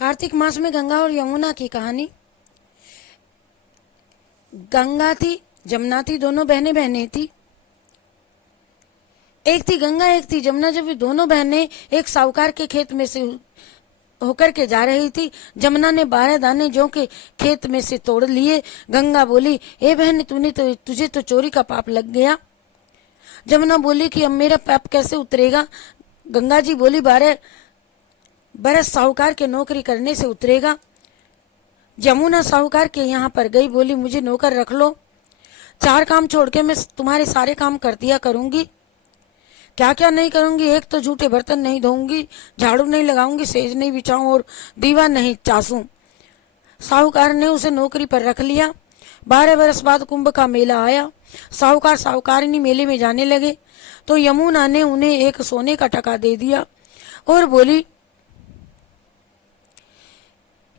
कार्तिक मास में गंगा और यमुना की कहानी। गंगा थी, जमुना थी, दोनों बहनें बहनें थी। एक थी गंगा, एक थी जमुना। जब ये दोनों बहनें एक साहूकार के खेत में से होकर के जा रही थी, जमुना ने 12 दाने जौ के खेत में से तोड़ लिए। गंगा बोली, ए बहन, तुझे तो चोरी का पाप लग गया। जमुना बोली कि अब मेरा पाप कैसे उतरेगा। गंगा जी बोली, 12 बरस साहूकार के नौकरी करने से उतरेगा। जमुना साहूकार के यहाँ पर गई, बोली मुझे नौकर रख लो, 4 काम छोड़ के मैं तुम्हारे सारे काम कर दिया करूंगी। क्या क्या नहीं करूंगी? एक तो झूठे बर्तन नहीं धोऊंगी, झाड़ू नहीं लगाऊंगी, सेज नहीं बिछाऊं और दीवार नहीं चासूं। साहूकार ने उसे नौकरी पर रख लिया। 12 बरस बाद कुंभ का मेला आया। साहूकार साहूकारिनी मेले में जाने लगे तो यमुना ने उन्हें एक सोने का टका दे दिया और बोली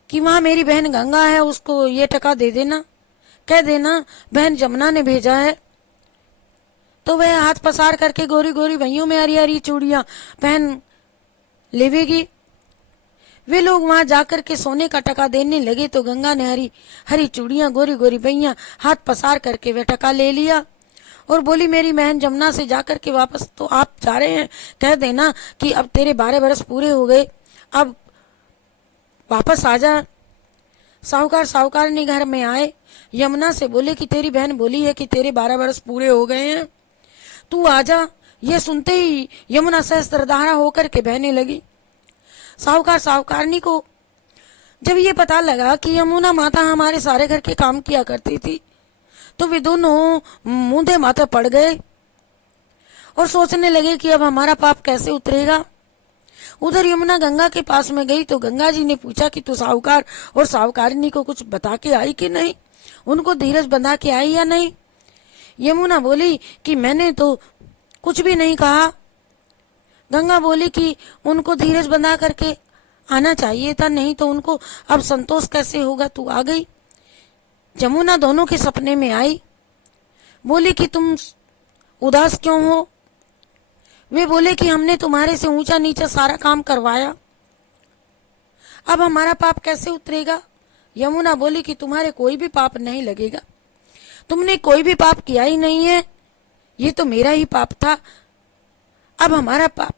कि वहां मेरी बहन गंगा है, उसको ये टका दे देना, कह देना बहन जमुना ने भेजा है। तो वह हाथ पसार करके गोरी गोरी भैयों में हरी हरी चूड़ियां पहन लेवेगी। वे लोग वहां जाकर के सोने का टका देने लगे तो गंगा ने हरी हरी चूड़ियां, गोरी गोरी भैया हाथ पसार करके वह टका ले लिया और बोली मेरी बहन जमुना से जाकर के वापस, तो आप जा रहे हैं, कह देना कि अब तेरे 12 बरस पूरे हो गए, अब वापस आ जा। साहूकार साहूकारनी घर में आए, यमुना से बोले कि तेरी बहन बोली है कि तेरे 12 बरस पूरे हो गए हैं, तू आजा। ये सुनते ही यमुना सहस्त्रधारा होकर के बहने लगी। साहूकार साहूकारनी को जब ये पता लगा कि यमुना माता हमारे सारे घर के काम किया करती थी, तो वे दोनों मूंधे माथे पड़ गए और सोचने लगे कि अब हमारा पाप कैसे उतरेगा। उधर यमुना गंगा के पास में गई तो गंगा जी ने पूछा कि तू साहूकार और साहूकारिनी को कुछ बता के आई कि नहीं, उनको धीरज बंधा के आई या नहीं। यमुना बोली कि मैंने तो कुछ भी नहीं कहा। गंगा बोली कि उनको धीरज बंधा करके आना चाहिए था, नहीं तो उनको अब संतोष कैसे होगा, तू आ गई। जमुना दोनों के सपने में आई, बोली कि तुम उदास क्यों हो। वे बोले कि हमने तुम्हारे से ऊंचा नीचा सारा काम करवाया, अब हमारा पाप कैसे उतरेगा। यमुना बोली कि तुम्हारे कोई भी पाप नहीं लगेगा, तुमने कोई भी पाप किया ही नहीं है, ये तो मेरा ही पाप था, अब हमारा पाप।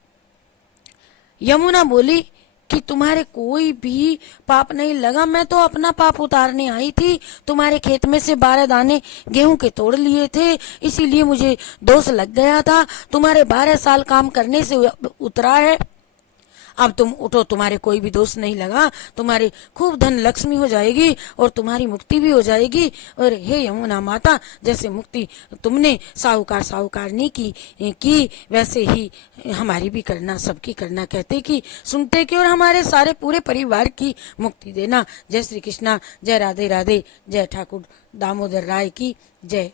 यमुना बोली कि तुम्हारे कोई भी पाप नहीं लगा, मैं तो अपना पाप उतारने आई थी, तुम्हारे खेत में से 12 दाने गेहूं के तोड़ लिए थे, इसीलिए मुझे दोष लग गया था, तुम्हारे 12 साल काम करने से उतरा है, अब तुम उठो, तुम्हारे कोई भी दोष नहीं लगा, तुम्हारी खूब धन लक्ष्मी हो जाएगी और तुम्हारी मुक्ति भी हो जाएगी। और हे यमुना माता, जैसे मुक्ति तुमने साहूकार साहूकारनी की वैसे ही हमारी भी करना, सबकी करना। कहते कि सुनते कि और हमारे सारे पूरे परिवार की मुक्ति देना। जय श्री कृष्णा, जय राधे राधे, जय ठाकुर दामोदर राय की जय।